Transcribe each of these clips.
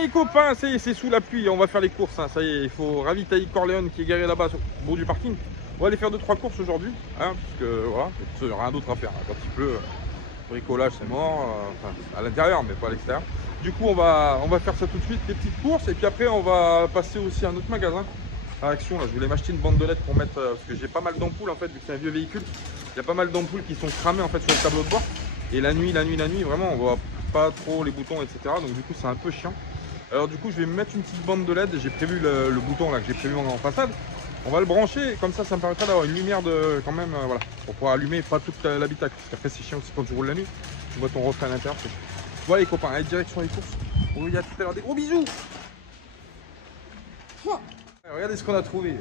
les copains, ça y est, c'est sous la pluie, on va faire les courses, hein. Ça y est, il faut ravitailler Corleone qui est garé là-bas au bout du parking. On va aller faire 2-3 courses aujourd'hui, hein, parce que voilà, il n'y a rien d'autre à faire. Quand il pleut, bricolage c'est mort, enfin, à l'intérieur mais pas à l'extérieur. Du coup on va faire ça tout de suite, des petites courses, et puis après on va passer aussi à un autre magasin à Action. Là, je voulais m'acheter une bande de LED pour mettre, parce que j'ai pas mal d'ampoules en fait, vu que c'est un vieux véhicule, il y a pas mal d'ampoules qui sont cramées en fait sur le tableau de bord. Et la nuit, vraiment on voit pas trop les boutons, etc. Donc du coup c'est un peu chiant. Alors du coup je vais me mettre une petite bande de LED, j'ai prévu le bouton là que j'ai prévu en façade. On va le brancher, comme ça me permettra d'avoir une lumière de quand même, voilà, pour pouvoir allumer pas toute l'habitacle. Parce qu'après c'est chiant aussi quand tu roules la nuit, tu vois ton reflet à l'intérieur. Voilà les copains, allez direction les courses. On vous dit à tout à l'heure, des gros bisous. Regardez ce qu'on a trouvé.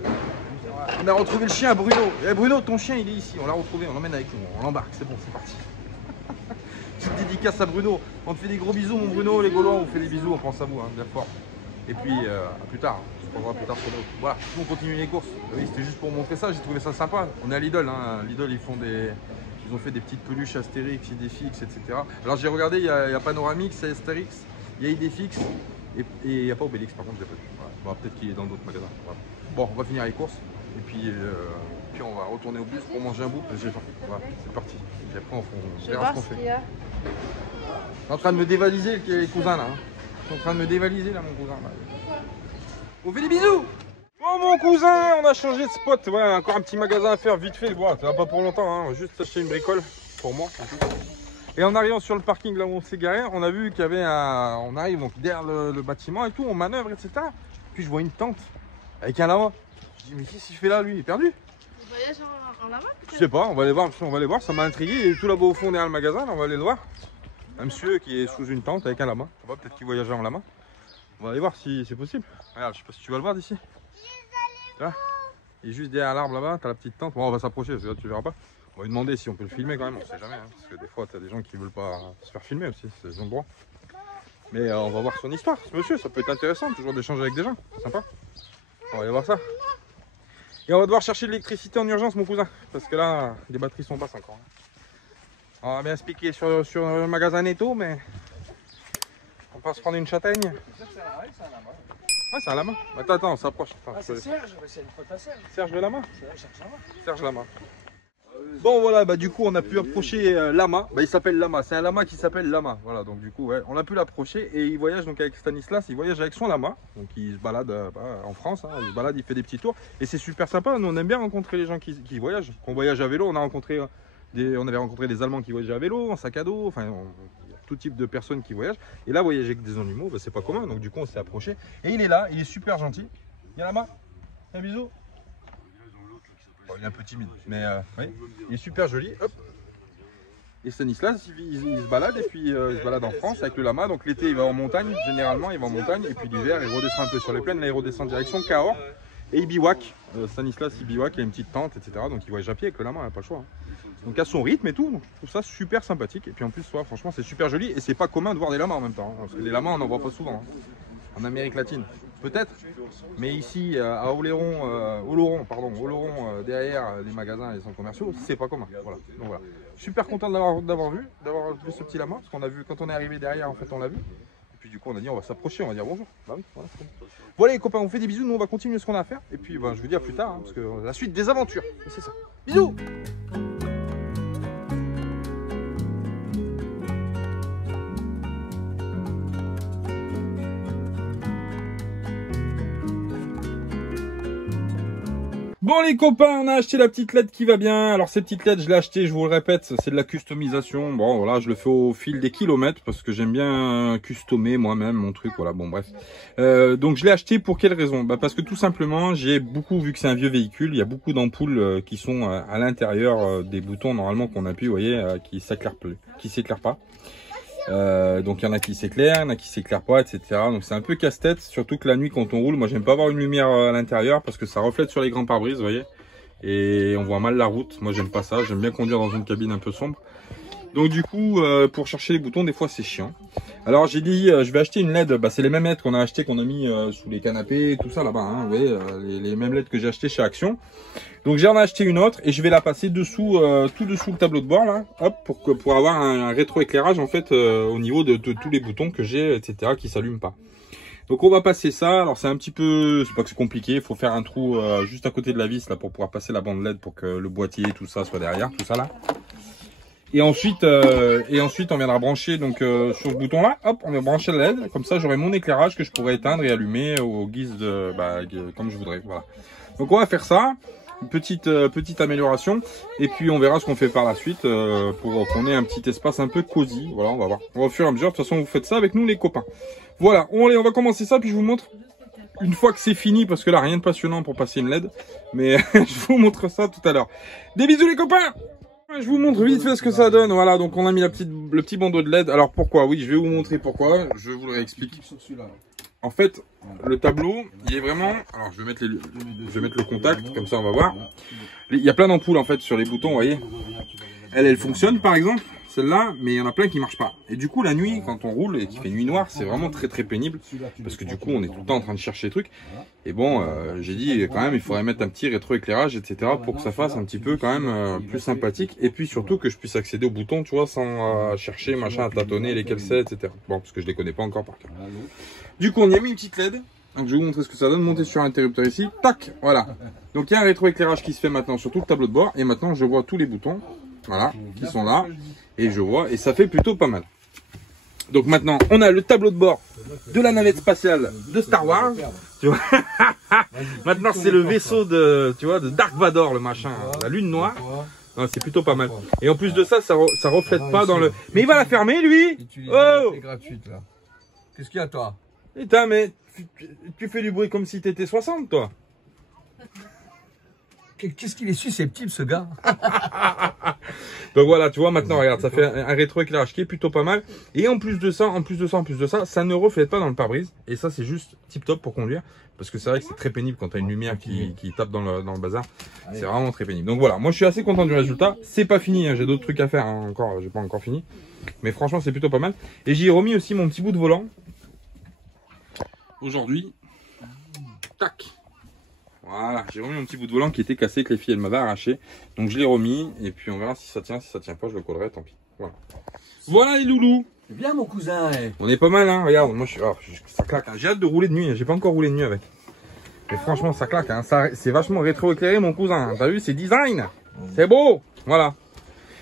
On a retrouvé le chien à Bruno. Et Bruno, ton chien il est ici, on l'a retrouvé, on l'emmène avec nous, on l'embarque, c'est bon, c'est parti. Petite dédicace à Bruno. On te fait des gros bisous mon Bruno, les Gaulois, on vous fait des bisous, on pense à vous, hein, bien fort. Et puis à plus tard, on se revoit plus tard sur nous. Voilà, on continue les courses. Oui, c'était juste pour montrer ça, j'ai trouvé ça sympa. On est à Lidl, hein. Lidl ils ont fait des petites peluches Astérix, Idéfix, etc. Alors j'ai regardé, il y a Panoramix, il y a Astérix, il y a Idéfix et il n'y a pas Obélix par contre, j'ai pas vu. Voilà. Bon, peut-être qu'il est dans d'autres magasins. Voilà. Bon, on va finir les courses et puis on va retourner au bus pour manger un bout. J'ai faim. Voilà, c'est parti. Et après on verra ce qu'on fait. Il est en train de me dévaliser les cousins là. Hein. Ils sont en train de me dévaliser là mon cousin. Là. On fait des bisous. Oh mon cousin, on a changé de spot. Ouais, encore un petit magasin à faire vite fait. Voilà, ça va pas pour longtemps. Hein. On va juste acheter une bricole pour moi. Et en arrivant sur le parking là où on s'est garé, on a vu qu'il y avait un. On arrive donc derrière le bâtiment et tout, on manœuvre, etc. Puis je vois une tente avec un lama. Je dis mais qu'est-ce qu'il fait là lui? Il est perdu? Il voyage en lama? Je sais pas, on va aller voir, ça m'a intrigué. Et tout là-bas au fond derrière le magasin, là, on va aller le voir. Un monsieur qui est sous une tente avec un lama. Peut-être qu'il voyageait en lama. On va aller voir si c'est possible. Regarde, je sais pas si tu vas le voir d'ici. Il est juste derrière l'arbre là-bas, t'as la petite tente. Bon, on va s'approcher parce que là tu verras pas. On va lui demander si on peut le filmer quand même, on sait jamais. Hein, parce que des fois, t'as des gens qui veulent pas se faire filmer aussi, c'est un droit. Mais on va voir son histoire, ce monsieur, ça peut être intéressant, toujours d'échanger avec des gens, c'est sympa. On va aller voir ça. Et on va devoir chercher de l'électricité en urgence, mon cousin, parce que là, les batteries sont basses encore. On va bien se piquer sur le magasin Netto, mais on va se prendre une châtaigne. Ouais, c'est un lama. Attends, on s'approche. C'est Serge, c'est une faute à Serge. Serge le lama? Serge Lama. Bon voilà, bah du coup on a pu approcher Lama. Bah il s'appelle Lama, c'est un lama qui s'appelle Lama. Voilà, donc du coup ouais, on a pu l'approcher et il voyage donc avec Stanislas, il voyage avec son lama. Donc il se balade en France, hein, il se balade, il fait des petits tours. Et c'est super sympa, nous on aime bien rencontrer les gens qui voyagent. Qu'on voyage à vélo, on a rencontré on avait rencontré des Allemands qui voyageaient à vélo, en sac à dos, enfin tout type de personnes qui voyagent. Et là voyager avec des animaux, bah, c'est pas commun, donc du coup on s'est approché. Et il est là, il est super gentil. Il y a Lama, un bisou. Bon, il est un peu timide, mais oui, il est super joli. Hop. Et Stanislas, il se balade et puis il se balade en France avec le lama. Donc l'été, il va en montagne, généralement, il va en montagne. Et puis l'hiver, il redescend un peu sur les plaines. Là, il redescend en direction Cahors. Et il bivouac. Stanislas, il bivouac, il a une petite tente, etc. Donc il voyage à pied avec le lama, il n'a pas le choix. Hein. Donc à son rythme et tout. Donc, je trouve ça super sympathique. Et puis en plus, franchement, c'est super joli. Et c'est pas commun de voir des lamas en même temps. Hein, parce que les lamas, on n'en voit pas souvent. Hein. En Amérique latine. Peut-être, mais ici à Oloron, derrière les magasins et les centres commerciaux, c'est pas commun. Voilà. Donc voilà. Super content d'avoir vu ce petit lama, parce qu'on a vu quand on est arrivé derrière, en fait on l'a vu. Et puis du coup on a dit on va s'approcher, on va dire bonjour. Bah oui, voilà les copains, on fait des bisous, nous on va continuer ce qu'on a à faire. Et puis bah, je vous dis à plus tard, hein, parce que la suite des aventures, c'est ça. Bisous. Bon les copains, on a acheté la petite LED qui va bien. Alors cette petite LED, je l'ai achetée, je vous le répète, c'est de la customisation. Bon voilà, je le fais au fil des kilomètres parce que j'aime bien customer moi-même mon truc. Voilà, bon bref. Donc je l'ai acheté pour quelle raison? Bah parce que tout simplement, j'ai beaucoup, vu que c'est un vieux véhicule, il y a beaucoup d'ampoules qui sont à l'intérieur des boutons normalement qu'on appuie, vous voyez, qui s'éclairent pas. Donc il y en a qui s'éclairent, il y en a qui s'éclairent pas, etc. Donc c'est un peu casse-tête, surtout que la nuit quand on roule, moi j'aime pas avoir une lumière à l'intérieur parce que ça reflète sur les grands pare-brise, vous voyez, et on voit mal la route. Moi j'aime pas ça, j'aime bien conduire dans une cabine un peu sombre. Donc du coup, pour chercher les boutons, des fois c'est chiant. Alors j'ai dit, je vais acheter une LED, bah, c'est les mêmes LED qu'on a acheté, qu'on a mis sous les canapés, tout ça là-bas, hein, vous voyez, les mêmes LED que j'ai acheté chez Action. Donc j'en ai acheté une autre et je vais la passer dessous, tout dessous le tableau de bord là, hop, pour avoir un rétroéclairage en fait au niveau de tous les boutons que j'ai, etc. qui s'allument pas. Donc on va passer ça. Alors c'est un petit peu, c'est pas que c'est compliqué, il faut faire un trou juste à côté de la vis là pour pouvoir passer la bande LED pour que le boîtier tout ça soit derrière, tout ça là. Et ensuite on viendra brancher donc sur ce bouton là, hop, on va brancher la LED, comme ça j'aurai mon éclairage que je pourrai éteindre et allumer au guise de comme je voudrais, voilà. Donc on va faire ça, une petite amélioration et puis on verra ce qu'on fait par la suite pour qu'on ait un petit espace un peu cosy. Voilà, on va voir. On va au fur et à mesure, de toute façon vous faites ça avec nous les copains. Voilà, allez, on va commencer ça puis je vous montre une fois que c'est fini parce que là rien de passionnant pour passer une LED, mais je vous montre ça tout à l'heure. Des bisous les copains. Je vous montre vite fait ce que ça donne. Voilà, donc on a mis le petit bandeau de LED. Alors pourquoi? Oui, je vais vous montrer pourquoi. Je vous le réexplique. En fait, le tableau, il est vraiment... Alors, je vais mettre le contact, comme ça on va voir. Il y a plein d'ampoules en fait sur les boutons, vous voyez. Elle fonctionne par exemple, celle-là, mais il y en a plein qui marchent pas. Et du coup, la nuit, quand on roule et qu'il fait nuit noire, c'est vraiment très pénible. Parce que du coup, on est tout le temps en train de chercher des trucs. Et bon, j'ai dit quand même, il faudrait mettre un petit rétroéclairage, etc. pour que ça fasse un petit peu quand même plus sympathique. Et puis surtout que je puisse accéder aux boutons, tu vois, sans chercher, machin, à tâtonner lesquels c'est, etc. Bon, parce que je les connais pas encore par cœur. Du coup, on y a mis une petite LED. Donc, je vais vous montrer ce que ça donne. Monter sur l'interrupteur ici. Tac, voilà. Donc, il y a un rétroéclairage qui se fait maintenant sur tout le tableau de bord. Et maintenant, je vois tous les boutons. Voilà, qui sont là. Et je vois, et ça fait plutôt pas mal. Donc maintenant, on a le tableau de bord de la navette spatiale de Star Wars. Tu vois. Maintenant, c'est le vaisseau de, tu vois, de Dark Vador, le machin, la lune noire. C'est plutôt pas mal. Et en plus de ça, ça reflète pas dans le... Mais il va la fermer, lui. Oh, c'est gratuite, là. Qu'est-ce qu'il y a, toi? Putain, mais tu fais du bruit comme si t'étais 60, toi. Qu'est-ce qu'il est susceptible, ce gars? Donc voilà, tu vois, maintenant, regarde, ça fait un rétroéclairage qui est plutôt pas mal. Et en plus de ça, ça ne reflète pas dans le pare-brise. Et ça, c'est juste tip top pour conduire. Parce que c'est vrai que c'est très pénible quand tu as une lumière qui tape dans le bazar. C'est vraiment très pénible. Donc voilà, moi je suis assez content du résultat. C'est pas fini, hein, j'ai d'autres trucs à faire encore, j'ai pas encore fini. Mais franchement, c'est plutôt pas mal. Et j'y ai remis aussi mon petit bout de volant. Aujourd'hui, tac. Voilà, j'ai remis mon petit bout de volant qui était cassé, que les filles elles m'avaient arraché. Donc je l'ai remis et puis on verra si ça tient pas, je le collerai, tant pis. Voilà, voilà les loulous. C'est bien mon cousin. On est pas mal, hein, regarde, moi ça claque, hein. J'ai hâte de rouler de nuit, hein. J'ai pas encore roulé de nuit avec. Mais franchement ça claque, hein. C'est vachement rétro-éclairé mon cousin, t'as vu, c'est design. C'est beau, voilà.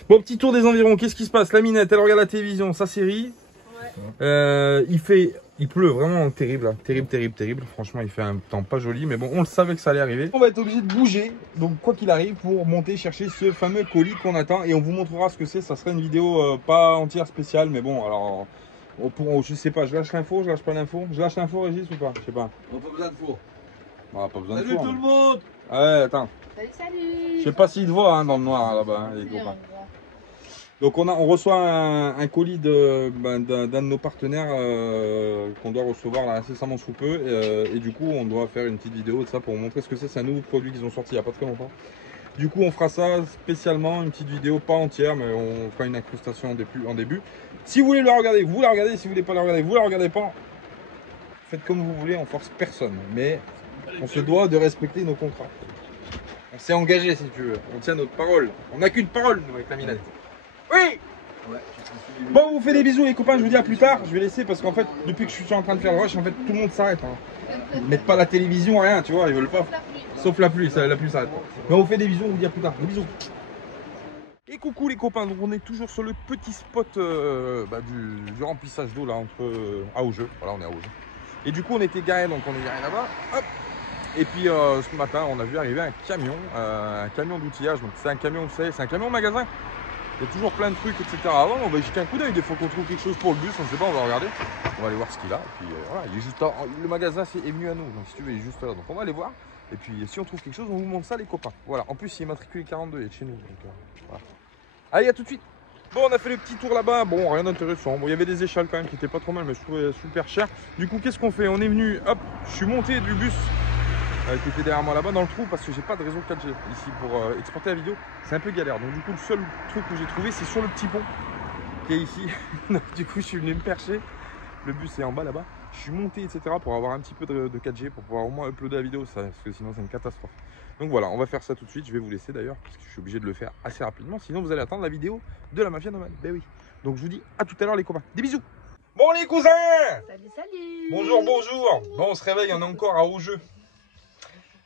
Bon, petit tour des environs, qu'est-ce qui se passe? La minette, elle regarde la télévision, sa série. Ouais. Il pleut vraiment terrible, hein. Terrible. Franchement, il fait un temps pas joli, mais bon, on le savait que ça allait arriver. On va être obligé de bouger, donc quoi qu'il arrive, pour monter chercher ce fameux colis qu'on attend. Et on vous montrera ce que c'est. Ça sera une vidéo pas entière spéciale, mais bon, alors, je sais pas, je lâche l'info, je lâche pas l'info. Je lâche l'info, Régis, ou pas? Je sais pas. On n'a pas besoin de four. Ah, pas besoin de Salut four, tout le monde. Ouais, attends. Salut. Je sais pas s'il te voit hein, dans le noir là-bas, hein, les copains. Donc on reçoit un colis d'un de nos partenaires qu'on doit recevoir là incessamment sous peu et du coup on doit faire une petite vidéo de ça pour vous montrer ce que c'est. C'est un nouveau produit qu'ils ont sorti il n'y a pas très longtemps. Du coup on fera ça spécialement, une petite vidéo pas entière mais on fera une incrustation en début. Si vous voulez la regarder, vous la regardez. Si vous voulez pas la regarder, vous la regardez pas. Faites comme vous voulez, on force personne. Mais on se doit de respecter nos contrats. On s'est engagé si tu veux, on tient notre parole. On n'a qu'une parole nous avec la minette. Oui. Ouais. Bon, on vous fait des bisous les copains, je vous dis à plus tard. Je vais laisser parce qu'en fait, depuis que je suis en train de faire le rush, en fait, tout le monde s'arrête. Hein. Ils mettent pas la télévision, rien, tu vois, ils veulent pas. Sauf la pluie, la pluie s'arrête. Mais on vous fait des bisous, on vous dit à plus tard. Des bisous. Et coucou les copains, donc on est toujours sur le petit spot du remplissage d'eau là entre à Augeux. Voilà, on est à Augeux. Et du coup, on était garé, donc on est garé là-bas. Hop. Et puis ce matin, on a vu arriver un camion d'outillage. Donc c'est un camion, vous savez, c'est un camion magasin. Il y a toujours plein de trucs, etc. Avant, on va y jeter un coup d'œil. Des fois qu'on trouve quelque chose pour le bus, on ne sait pas, on va regarder. On va aller voir ce qu'il a. Et puis voilà, il est juste là. Le magasin est venu à nous. Donc si tu veux, il est juste là. Donc on va aller voir. Et puis si on trouve quelque chose, on vous montre ça, les copains. Voilà. En plus, il est matriculé 42, il est de chez nous. Donc, voilà. Allez, à tout de suite. Bon, on a fait le petit tour là-bas. Bon, rien d'intéressant. Bon, il y avait des échelles quand même qui étaient pas trop mal, mais je trouvais super cher. Du coup, qu'est-ce qu'on fait? On est venu. Hop, je suis monté du bus. Qui était derrière moi là-bas dans le trou parce que j'ai pas de réseau 4G ici pour exporter la vidéo, c'est un peu galère. Donc du coup le seul truc que j'ai trouvé c'est sur le petit pont qui est ici. Donc du coup je suis venu me percher, le bus est en bas là-bas, je suis monté etc pour avoir un petit peu de 4G pour pouvoir au moins uploader la vidéo parce que sinon c'est une catastrophe. Donc voilà, on va faire ça tout de suite, je vais vous laisser d'ailleurs parce que je suis obligé de le faire assez rapidement sinon vous allez attendre la vidéo de la mafia nomade. Ben oui. Donc je vous dis à tout à l'heure les copains, des bisous. Bon les cousins. Salut, salut. Bonjour, bonjour. Bon, on se réveille, on est encore à Haut-Jeu.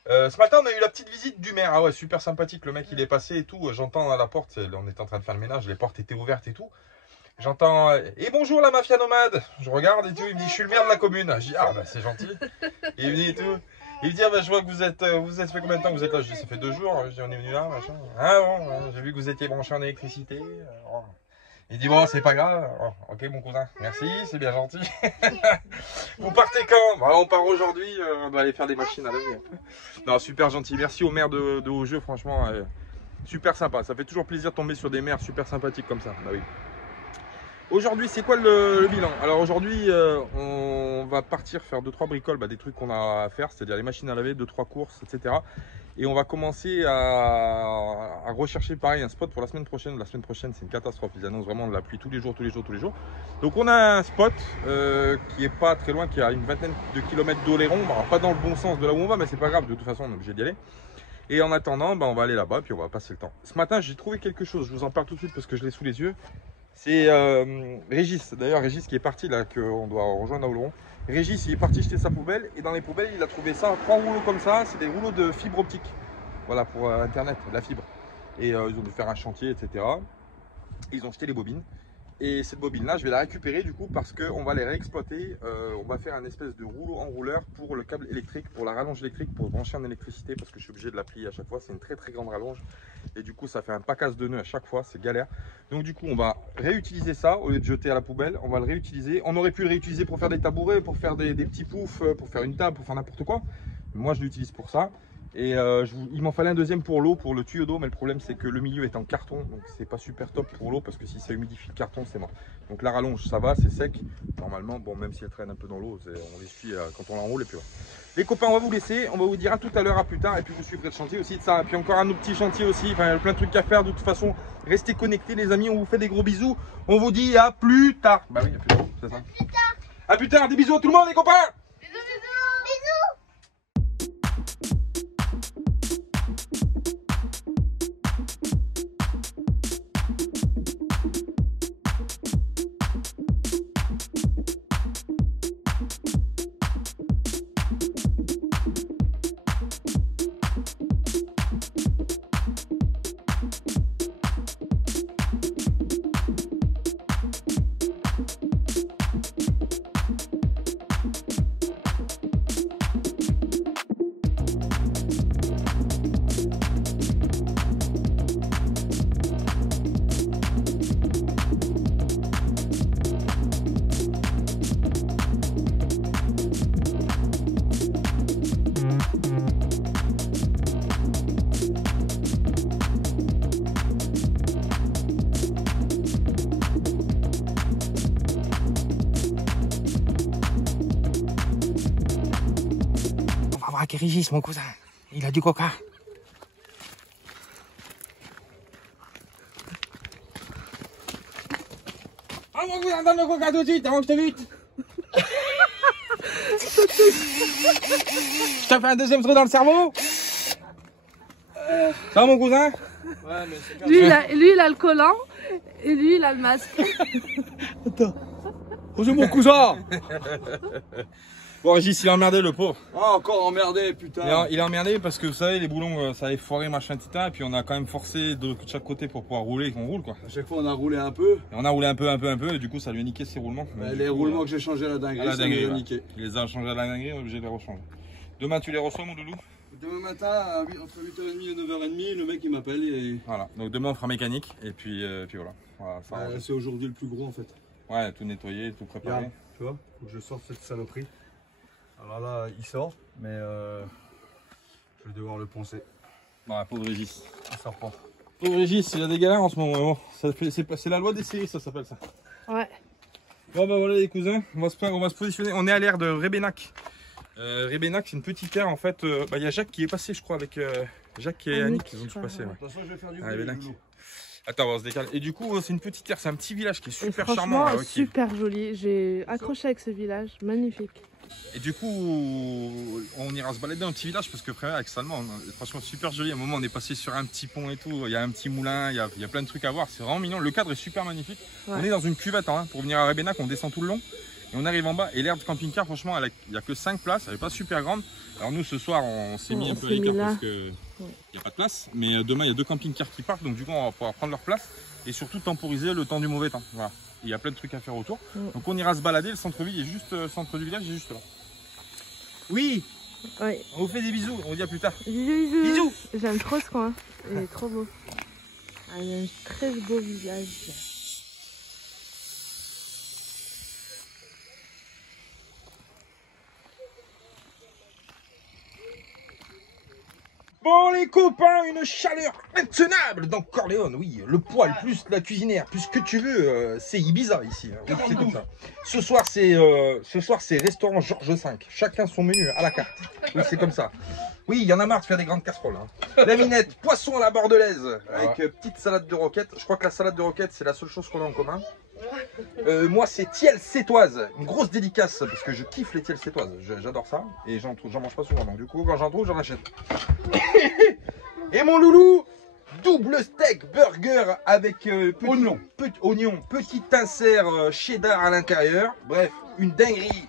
Ce matin, on a eu la petite visite du maire. Ah ouais, super sympathique. Le mec, il est passé et tout. J'entends à la porte, on était en train de faire le ménage, les portes étaient ouvertes et tout. J'entends et bonjour la mafia nomade. Je regarde et tout. Il me dit, je suis le maire de la commune. Je dis, ah bah c'est gentil. Et il me dit et tout. Il me dit, ah bah je vois que vous êtes fait combien de temps que vous êtes là? Je dis, ça fait 2 jours. Je dis, on est venu là, machin. Ah bon, j'ai vu que vous étiez branché en électricité. Oh. Il dit, bon, c'est pas grave. Oh, ok, mon cousin, merci, c'est bien gentil. Vous partez quand? Bah, on part aujourd'hui, on doit aller faire des machines à laver. Non, super gentil. Merci au maire de Haut-Jeu, franchement, super sympa. Ça fait toujours plaisir de tomber sur des maires super sympathiques comme ça. Bah oui. Aujourd'hui, c'est quoi le bilan? Alors aujourd'hui, on va partir faire 2-3 bricoles, des trucs qu'on a à faire, c'est-à-dire les machines à laver, 2-3 courses, etc. Et on va commencer à rechercher pareil un spot pour la semaine prochaine. La semaine prochaine, c'est une catastrophe. Ils annoncent vraiment de la pluie tous les jours. Donc on a un spot qui est pas très loin, qui a une vingtaine de kilomètres d'Oléron. Alors, pas dans le bon sens de là où on va, mais c'est pas grave. De toute façon, on est obligé d'y aller. Et en attendant, on va aller là-bas, puis on va passer le temps. Ce matin, j'ai trouvé quelque chose. Je vous en parle tout de suite parce que je l'ai sous les yeux. C'est Régis. D'ailleurs, Régis qui est parti là, qu'on doit rejoindre à Oloron. Régis, il est parti jeter sa poubelle et dans les poubelles, il a trouvé ça, 3 rouleaux comme ça. C'est des rouleaux de fibre optique. Voilà, pour Internet, la fibre. Et ils ont dû faire un chantier, etc. Ils ont jeté les bobines. Et cette bobine-là, je vais la récupérer du coup parce qu'on va les réexploiter. On va faire un espèce de rouleau enrouleur pour le câble électrique, pour la rallonge électrique, pour brancher en électricité parce que je suis obligé de la plier à chaque fois. C'est une très grande rallonge. Et du coup, ça fait un pacasse de nœuds à chaque fois, c'est galère. Donc du coup, on va réutiliser ça au lieu de jeter à la poubelle. On va le réutiliser. On aurait pu le réutiliser pour faire des tabourets, pour faire des petits poufs, pour faire une table, pour faire n'importe quoi. Moi, je l'utilise pour ça. Et il m'en fallait un deuxième pour l'eau, pour le tuyau d'eau, mais le problème c'est que le milieu est en carton, donc c'est pas super top pour l'eau parce que si ça humidifie le carton, c'est mort. Donc la rallonge, ça va, c'est sec. Normalement, bon, même si elle traîne un peu dans l'eau, on l'essuie quand on l'enroule et puis voilà. Les copains, on va vous laisser, on va vous dire à tout à l'heure, à plus tard, et puis vous suivrez le chantier aussi de ça. Et puis encore un autre petit chantier aussi, enfin, plein de trucs à faire. De toute façon, restez connectés les amis, on vous fait des gros bisous. On vous dit à plus tard. Bah oui, à plus tard, c'est ça. À plus tard, des bisous à tout le monde les copains. Bisous, bisous. Régis, mon cousin, il a du coca. Ah mon cousin, donne le coca tout de suite avant que je te bute. Je te fais un deuxième trou dans le cerveau. Ça va mon cousin? Ouais, mais c'est Lui, il a le collant et lui, il a le masque. Attends. Bonjour mon cousin. Bon, Régis, il a emmerdé le pauvre. Ah, encore emmerdé, putain. Il est emmerdé parce que vous savez, les boulons, ça avait foiré, machin, etc. Et puis on a quand même forcé de chaque côté pour pouvoir rouler et qu'on roule, quoi. À chaque fois, on a roulé un peu. Et on a roulé un peu, et du coup, ça lui a niqué ses roulements. Bah, les roulements que j'ai changés à la dinguerie, ça lui a niqué. Il les a changés à la dinguerie, on est obligé de les rechanger. Demain, tu les reçois, mon doudou? Demain matin, entre 8h30 et 9h30, le mec il m'appelle et... Voilà, donc demain on fera mécanique et puis voilà. c'est aujourd'hui le plus gros en fait. Ouais, tout nettoyer, tout préparer. Regarde, tu vois, faut que je sorte cette saloperie. Alors là, il sort, mais je vais devoir le poncer. Ouais, pauvre Régis. Il sort pas. Pauvre Régis, il a des galères en ce moment. Bon, c'est la loi des séries, ça s'appelle ça. Ouais. Bon bah voilà les cousins, on va se positionner. On est à l'aire de Rébénac. Rébénac, c'est une petite aire en fait. Il y a Jacques qui est passé, je crois, avec Jacques et Annick qui ont dû passer. Ouais. De toute façon, je vais faire du Rébénac. Attends, on va se décaler. Et du coup, c'est une petite terre, c'est un petit village qui est super franchement, charmant. super joli. J'ai accroché avec ce village, magnifique. Et du coup, on ira se balader dans un petit village parce que frère, avec Salman, franchement super joli. À un moment, on est passé sur un petit pont et tout. Il y a un petit moulin, il y a plein de trucs à voir. C'est vraiment mignon. Le cadre est super magnifique. Ouais. On est dans une cuvette hein, pour venir à Rebenac. On descend tout le long et on arrive en bas. Et l'aire de camping-car, franchement, il n'y a que 5 places. Elle n'est pas super grande. Alors nous, ce soir, on s'est mis un peu à l'écart parce qu'il n'y a pas de place. Mais demain, il y a 2 camping-cars qui partent. Donc du coup, on va pouvoir prendre leur place et surtout temporiser le temps du mauvais temps. Voilà. Il y a plein de trucs à faire autour. Donc on ira se balader. Le centre-ville est juste, centre du village est juste là. Oui, Ouais. on vous fait des bisous, on vous dit à plus tard. Bisous. Bisous. J'aime trop ce coin. Il est trop beau. Ah, il y a un très beau village. Bon les copains, une chaleur intenable dans Corleone, oui, le poil plus la cuisinière, plus ce que tu veux, c'est Ibiza ici, hein. Oui, c'est comme ça. Ce soir c'est restaurant Georges V, chacun son menu à la carte. Oui, c'est comme ça. Oui, il y en a marre de faire des grandes casseroles. Hein. La minette, poisson à la bordelaise, avec petite salade de roquette. Je crois que la salade de roquette, c'est la seule chose qu'on a en commun. Moi, c'est tielle sétoise, une grosse dédicace, parce que je kiffe les tielles sétoises. J'adore ça, et j'en mange pas souvent. Donc du coup, quand j'en trouve, j'en achète. Et mon loulou, double steak burger avec oignon, petit insert cheddar à l'intérieur. Bref, une dinguerie.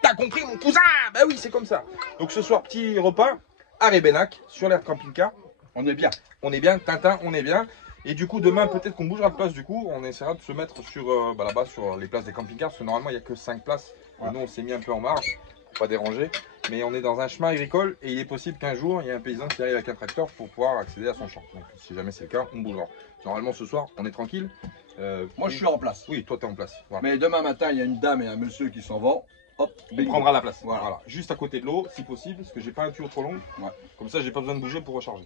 T'as compris mon cousin? Bah oui, c'est comme ça. Donc ce soir, petit repas à Rebenac, sur l'air camping-car. On est bien, Tintin, on est bien. Et du coup, demain, peut-être qu'on bougera de place. Du coup, on essaiera de se mettre sur là-bas, sur les places des camping-cars. Parce que normalement, il n'y a que 5 places. Et nous, on s'est mis un peu en marge, pour pas déranger. Mais on est dans un chemin agricole et il est possible qu'un jour, il y ait un paysan qui arrive avec un tracteur pour pouvoir accéder à son champ. Donc, si jamais c'est le cas, on bougera. Normalement, ce soir, on est tranquille. Moi, je suis en place. Oui, toi, tu es en place. Voilà. Mais demain matin, il y a une dame et un monsieur qui s'en vont. Hop, On prendra la place. Voilà. Voilà. Juste à côté de l'eau, si possible, parce que j'ai pas un tuyau trop long. Ouais. Comme ça, j'ai pas besoin de bouger pour recharger.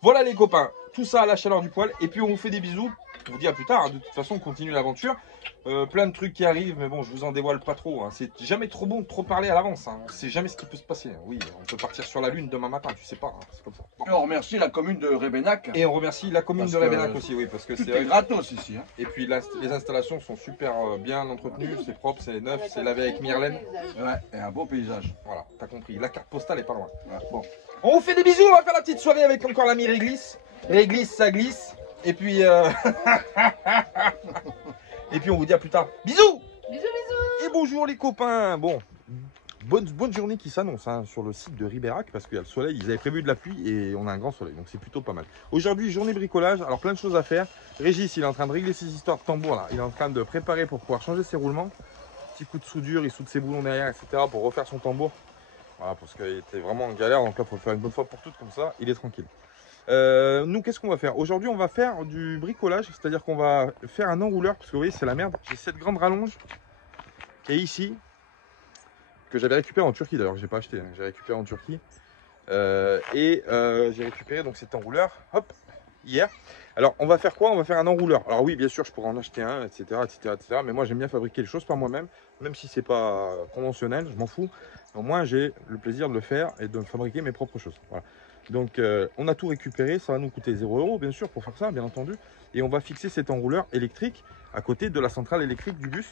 Voilà les copains, tout ça à la chaleur du poil. Et puis on vous fait des bisous. On vous dit à plus tard. De toute façon, on continue l'aventure. Plein de trucs qui arrivent, mais bon, je vous en dévoile pas trop. Hein. C'est jamais trop bon de trop parler à l'avance. Hein. On sait jamais ce qui peut se passer. Oui, on peut partir sur la lune demain matin, tu sais pas. Hein. C'est comme ça. Bon. Et on remercie la commune de Rebenac. Et on remercie la commune de Rebenac aussi, oui, parce que Tout c'est est gratos ici. Hein. Et puis les installations sont super bien entretenues, c'est propre, c'est neuf, c'est lavé avec Myrlène. Ouais, et un beau paysage. Voilà, t'as compris. La carte postale est pas loin. Ouais. Bon, on vous fait des bisous. On va faire la petite soirée avec encore l'ami Réglisse. Réglisse, ça glisse. Et puis, et puis on vous dit à plus tard. Bisous. Bisous, bisous. Et bonjour les copains. Bon, bonne journée qui s'annonce hein, sur le site de Ribérac parce qu'il y a le soleil. Ils avaient prévu de la pluie et on a un grand soleil, donc c'est plutôt pas mal. Aujourd'hui, journée bricolage. Alors plein de choses à faire. Régis, il est en train de régler ses histoires de tambour là. Il est en train de préparer pour pouvoir changer ses roulements. Petit coup de soudure, il soude ses boulons derrière, etc. pour refaire son tambour. Voilà, parce qu'il était vraiment en galère. Donc là, il faut le faire une bonne fois pour toutes comme ça. Il est tranquille. Nous, qu'est-ce qu'on va faire? Aujourd'hui, on va faire du bricolage, c'est-à-dire qu'on va faire un enrouleur, parce que vous voyez, c'est la merde. J'ai cette grande rallonge qui est ici, que j'avais récupéré en Turquie d'ailleurs, que j'ai pas acheté, hein, j'ai récupéré en Turquie. J'ai récupéré donc cet enrouleur, hop, hier. Alors, on va faire quoi? On va faire un enrouleur. Alors oui, bien sûr, je pourrais en acheter un, etc., etc. Mais moi, j'aime bien fabriquer les choses par moi-même, même si c'est pas conventionnel, je m'en fous. Au moins, j'ai le plaisir de le faire et de fabriquer mes propres choses. Voilà. Donc on a tout récupéré, ça va nous coûter 0 € bien sûr pour faire ça, bien entendu. Et on va fixer cet enrouleur électrique à côté de la centrale électrique du bus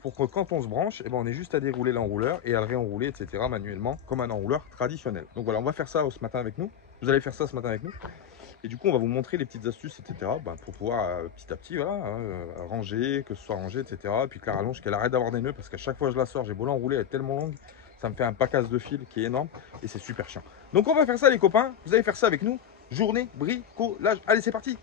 pour que quand on se branche, eh ben, on ait juste à dérouler l'enrouleur et à le réenrouler, etc. manuellement comme un enrouleur traditionnel. Donc voilà, on va faire ça ce matin avec nous. Vous allez faire ça ce matin avec nous. Et du coup, on va vous montrer les petites astuces, etc. Pour pouvoir petit à petit voilà, ranger, que ce soit rangé, etc. Et puis que la rallonge, qu'elle arrête d'avoir des nœuds parce qu'à chaque fois que je la sors, j'ai beau l'enrouler, elle est tellement longue. Ça me fait un pacasse de fil qui est énorme et c'est super chiant. Donc on va faire ça les copains, vous allez faire ça avec nous. Journée bricolage. Allez, c'est parti.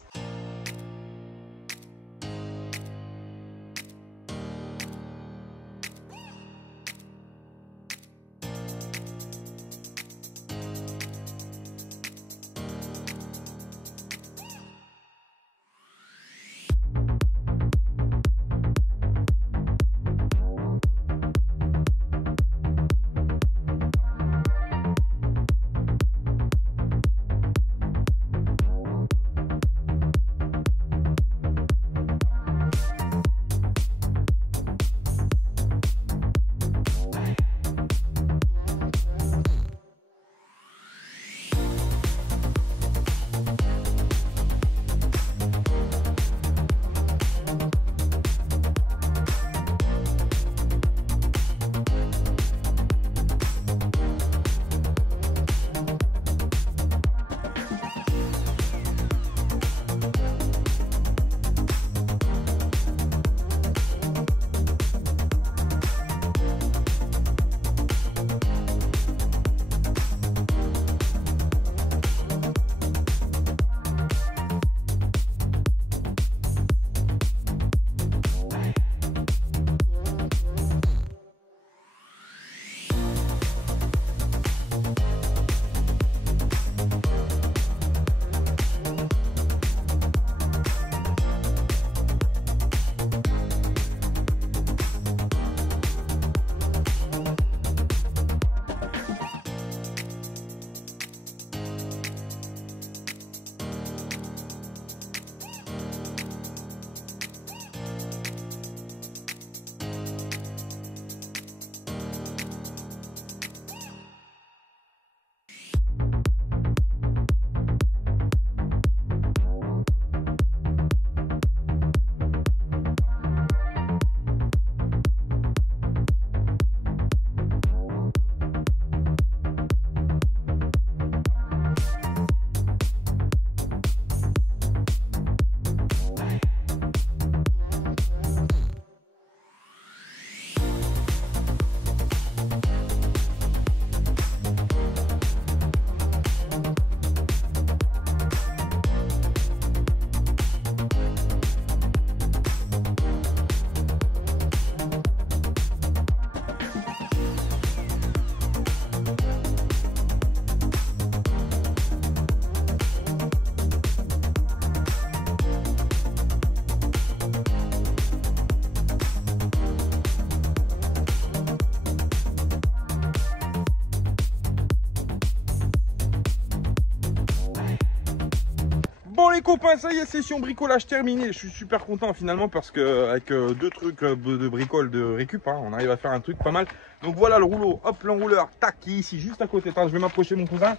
copains, ça y est, session bricolage terminée. Je suis super content finalement parce que avec 2 trucs de bricole de récup, hein, on arrive à faire un truc pas mal. Donc voilà le rouleau, hop, l'enrouleur, tac, qui est ici juste à côté. Attends, je vais m'approcher mon cousin.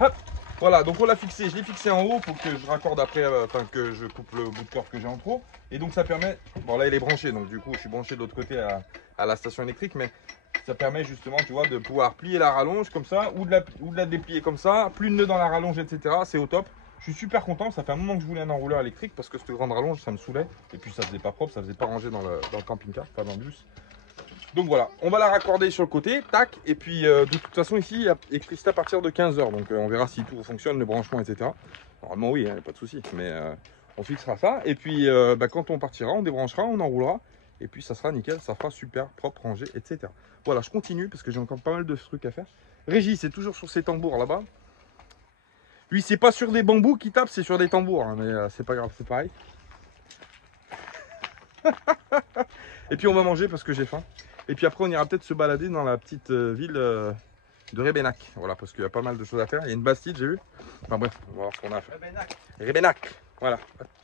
Hop, voilà, donc on l'a fixé, je l'ai fixé en haut pour que je raccorde après, enfin que je coupe le bout de corde que j'ai en trop. Et donc ça permet, bon là il est branché, donc du coup je suis branché de l'autre côté à la station électrique, mais ça permet justement, tu vois, de pouvoir plier la rallonge comme ça, ou de la déplier comme ça, plus de nœuds dans la rallonge, etc. C'est au top. Je suis super content, ça fait un moment que je voulais un enrouleur électrique parce que cette grande rallonge ça me saoulait. Et puis ça faisait pas propre, ça faisait pas ranger dans le camping-car, pas dans le bus. Donc voilà, on va la raccorder sur le côté, tac. Et puis de toute façon ici, il y a électricité à partir de 15 h. Donc on verra si tout fonctionne, le branchement, etc. Normalement oui, hein, pas de souci, mais on fixera ça. Et puis quand on partira, on débranchera, on enroulera. Et puis ça sera nickel, ça fera super propre, rangé, etc. Voilà, je continue parce que j'ai encore pas mal de trucs à faire. Régis, c'est toujours sur ces tambours là-bas. Lui, c'est pas sur des bambous qu'il tape, c'est sur des tambours. Hein, mais c'est pas grave, c'est pareil. Et puis on va manger parce que j'ai faim. Et puis après, on ira peut-être se balader dans la petite ville de Rébénac. Voilà, parce qu'il y a pas mal de choses à faire. Il y a une bastide, j'ai vu. Enfin bref, on va voir ce qu'on a à faire. Rébénac. Voilà.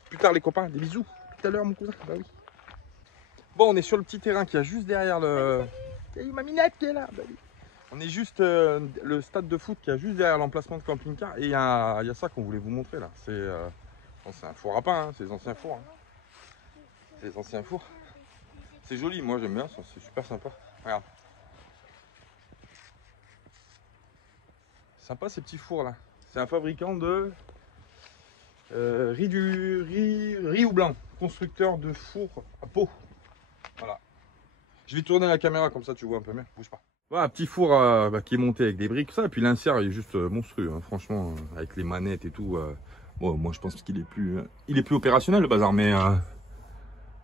Plus tard les copains, des bisous. Tout à l'heure mon cousin. Bah oui. Bon, on est sur le petit terrain qui est juste derrière le... Il y a ma minette qui est là. Bah oui. On est juste le stade de foot qui est juste derrière l'emplacement de camping-car. Et il y a ça qu'on voulait vous montrer là. C'est un four à pain, hein. C'est les anciens fours. Hein. C'est les anciens fours. C'est joli, moi j'aime bien ça, c'est super sympa. Regarde. Sympa ces petits fours là. C'est un fabricant de riz ou blanc. Constructeur de fours à peau. Voilà. Je vais tourner la caméra comme ça tu vois un peu mieux. Bouge pas. Voilà, un petit four qui est monté avec des briques, ça. Et puis l'insert il est juste monstrueux, hein. Franchement, avec les manettes et tout. Bon, moi je pense qu'il est plus, opérationnel le bazar, mais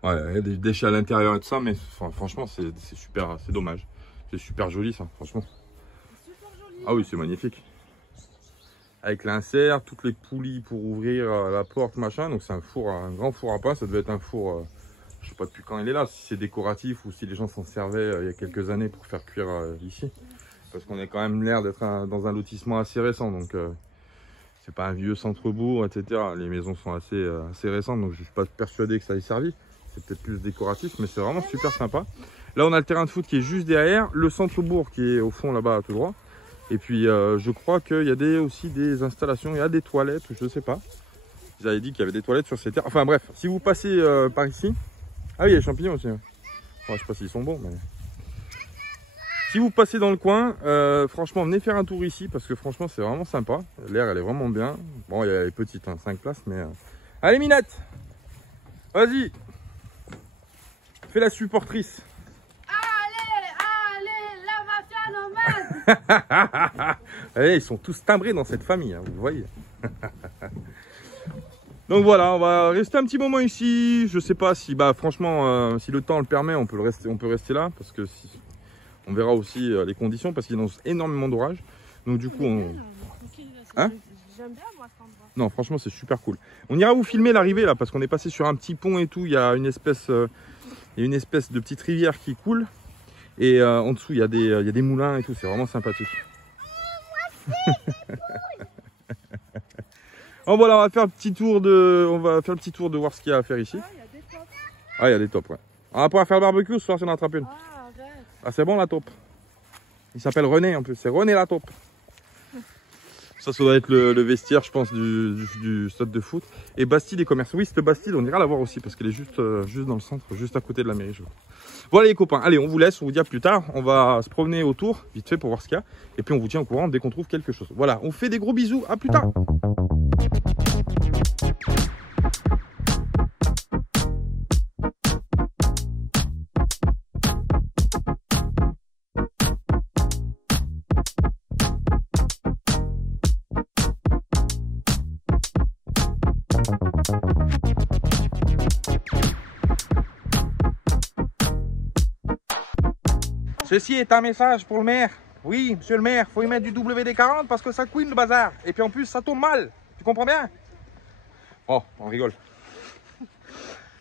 ouais, il y a des déchets à l'intérieur et tout ça, mais franchement c'est super, c'est dommage. C'est super joli ça, franchement. Ah oui, c'est magnifique. Avec l'insert, toutes les poulies pour ouvrir la porte, machin. Donc c'est un four, un grand four à pain. Ça devait être un four, je sais pas depuis quand il est là, si c'est décoratif ou si les gens s'en servaient il y a quelques années pour faire cuire ici. Parce qu'on est quand même l'air d'être dans un lotissement assez récent, donc c'est pas un vieux centre-bourg, etc. Les maisons sont assez récentes, donc je suis pas persuadé que ça ait servi. C'est peut-être plus décoratif, mais c'est vraiment super sympa. Là, on a le terrain de foot qui est juste derrière, le centre-bourg qui est au fond là-bas tout droit. Et puis, je crois qu'il y a aussi des installations, il y a des toilettes, je ne sais pas. Ils avaient dit qu'il y avait des toilettes sur ces terres. Enfin bref, si vous passez par ici... Ah oui, il y a les champignons aussi. Ouais. Bon, je sais pas s'ils sont bons, mais... Si vous passez dans le coin, franchement, venez faire un tour ici, parce que franchement, c'est vraiment sympa. L'air, elle est vraiment bien. Bon, il y a les petites, hein, 5 places, mais... Allez, Minette! Vas-y! Fais la supportrice. Allez, la mafia nomade. Allez, ils sont tous timbrés dans cette famille, hein, vous le voyez. Donc voilà, on va rester un petit moment ici. Je sais pas si, franchement, si le temps le permet, on peut rester là, parce que on verra aussi les conditions, parce qu'il y a énormément d'orage. Donc du coup, hein? J'aime bien moi cet endroit. Non, franchement, c'est super cool. On ira vous filmer l'arrivée là, parce qu'on est passé sur un petit pont et tout. Il y a une espèce de petite rivière qui coule. Et en dessous, il y a des moulins et tout. C'est vraiment sympathique. Bon, voilà, on va faire le petit tour de voir ce qu'il y a à faire ici. Ah, il y a des tops. Ah, il y a des tops, ouais. On va pouvoir faire le barbecue ce soir si on en attrape une. Ah, arrête. Ah, c'est bon la taupe. Il s'appelle René en plus. C'est René la taupe. Ça doit être le vestiaire, je pense, du stade de foot. Et Bastide et commerce. Oui, cette Bastide, on ira la voir aussi parce qu'elle est juste dans le centre, juste à côté de la mairie, je crois. Voilà les copains, allez, on vous laisse, on vous dit à plus tard. On va se promener autour, vite fait, pour voir ce qu'il y a. Et puis on vous tient au courant dès qu'on trouve quelque chose. Voilà, on fait des gros bisous, à plus tard. Ceci est un message pour le maire. Oui, monsieur le maire, faut y mettre du WD-40 parce que ça couine le bazar. Et puis en plus, ça tourne mal. Tu comprends bien? Oh, on rigole.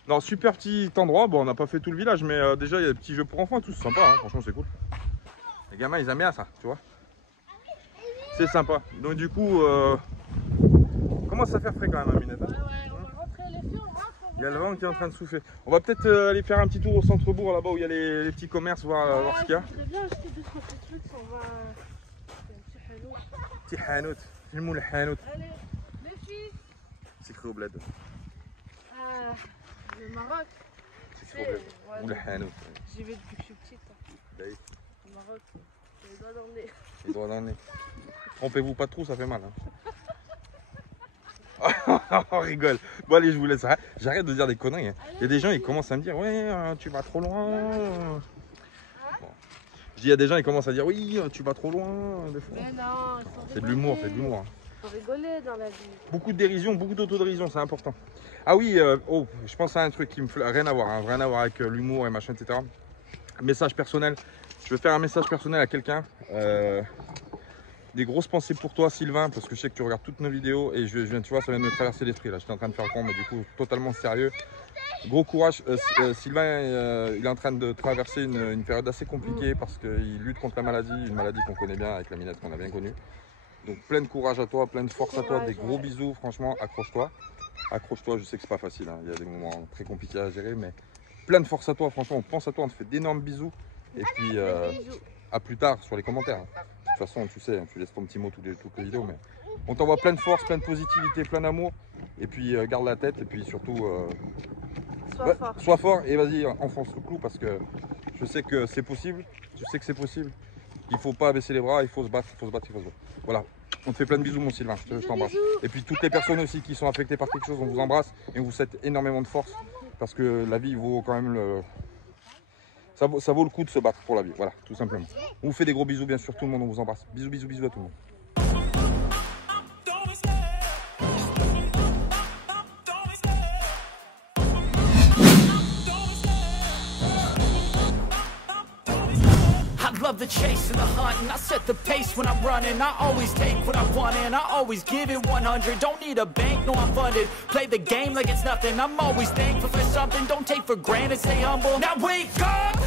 Non, super petit endroit. Bon, on n'a pas fait tout le village, mais déjà, il y a des petits jeux pour enfants et tout. C'est sympa, hein. Franchement, c'est cool. Les gamins, ils aiment bien ça, tu vois. C'est sympa. Donc du coup, comment ça fait frais quand même, Aminette, hein? Ouais. Il y a le vent qui est en train de souffler. On va peut-être aller faire un petit tour au centre-bourg là-bas où il y a les petits commerces, voir ce qu'il y a. Je voudrais bien acheter 2-3 petits trucs, on va. Petit hanout. Filmou le hanout. Allez, les filles. C'est cru au bled. Ah, le Maroc. C'est cru au bled. Ouais, Ou le hanout. j'y vais depuis que je suis petite. Bah oui. Au Maroc, j'ai les doigts dans le nez. Les doigts dans le nez. Trompez-vous pas trop, ça fait mal. Hein. On rigole. Bon allez, je vous laisse. J'arrête de dire des conneries. Hein. Il y a des gens, ils commencent à me dire, ouais, tu vas trop loin. Bon. Je dis, il y a des gens, ils commencent à dire, oui, tu vas trop loin. Des fois. Mais non, C'est de l'humour, c'est de l'humour. Hein. Faut rigoler dans la vie. Beaucoup de dérision, beaucoup d'autodérision, c'est important. Ah oui, je pense à un truc qui me fait rien à voir, hein, rien à voir avec l'humour et machin, etc. Message personnel. Je vais faire un message personnel à quelqu'un. Des grosses pensées pour toi, Sylvain, parce que je sais que tu regardes toutes nos vidéos et je viens, tu vois, ça vient de me traverser l'esprit là. J'étais en train de faire con, mais du coup, totalement sérieux. Gros courage. Sylvain, il est en train de traverser une période assez compliquée parce qu'il lutte contre la maladie, une maladie qu'on connaît bien avec la Minette qu'on a bien connue. Donc plein de courage à toi, plein de force à toi, des gros bisous, franchement, accroche-toi. Accroche-toi, je sais que c'est pas facile, hein. Il y a des moments très compliqués à gérer, mais plein de force à toi, franchement, on pense à toi, on te fait d'énormes bisous. Et puis à plus tard sur les commentaires. De toute façon, tu sais, tu laisses ton petit mot toutes les vidéos, mais on t'envoie plein de force, plein de positivité, plein d'amour. Et puis garde la tête et puis surtout sois fort et vas-y, enfonce le clou parce que je sais que c'est possible, je sais que c'est possible. Il faut pas baisser les bras, il faut se battre, il faut se battre, il faut se battre. Voilà, on te fait plein de bisous mon Sylvain, je t'embrasse. Et puis toutes les personnes aussi qui sont affectées par quelque chose, on vous embrasse et on vous souhaite énormément de force parce que la vie vaut quand même le... Ça vaut le coup de se battre pour la vie, voilà, tout simplement. On vous fait des gros bisous bien sûr, tout le monde, on vous embrasse. Bisous, bisous, bisous à tout le monde. Love the chase and the hunt, and I set the pace when I'm running. I always take what I want and I always give it 100. Don't need a bank, no I'm funded. Play the game like it's nothing. I'm always thankful for something. Don't take for granted, stay humble. Now wake up,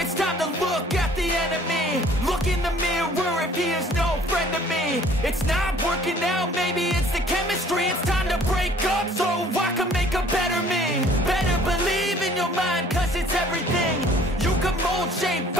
it's time to look at the enemy. Look in the mirror if he is no friend to me. It's not working out, maybe it's the chemistry. It's time to break up so I can make a better me. Better believe in your mind, cause it's everything. You can mold, shape,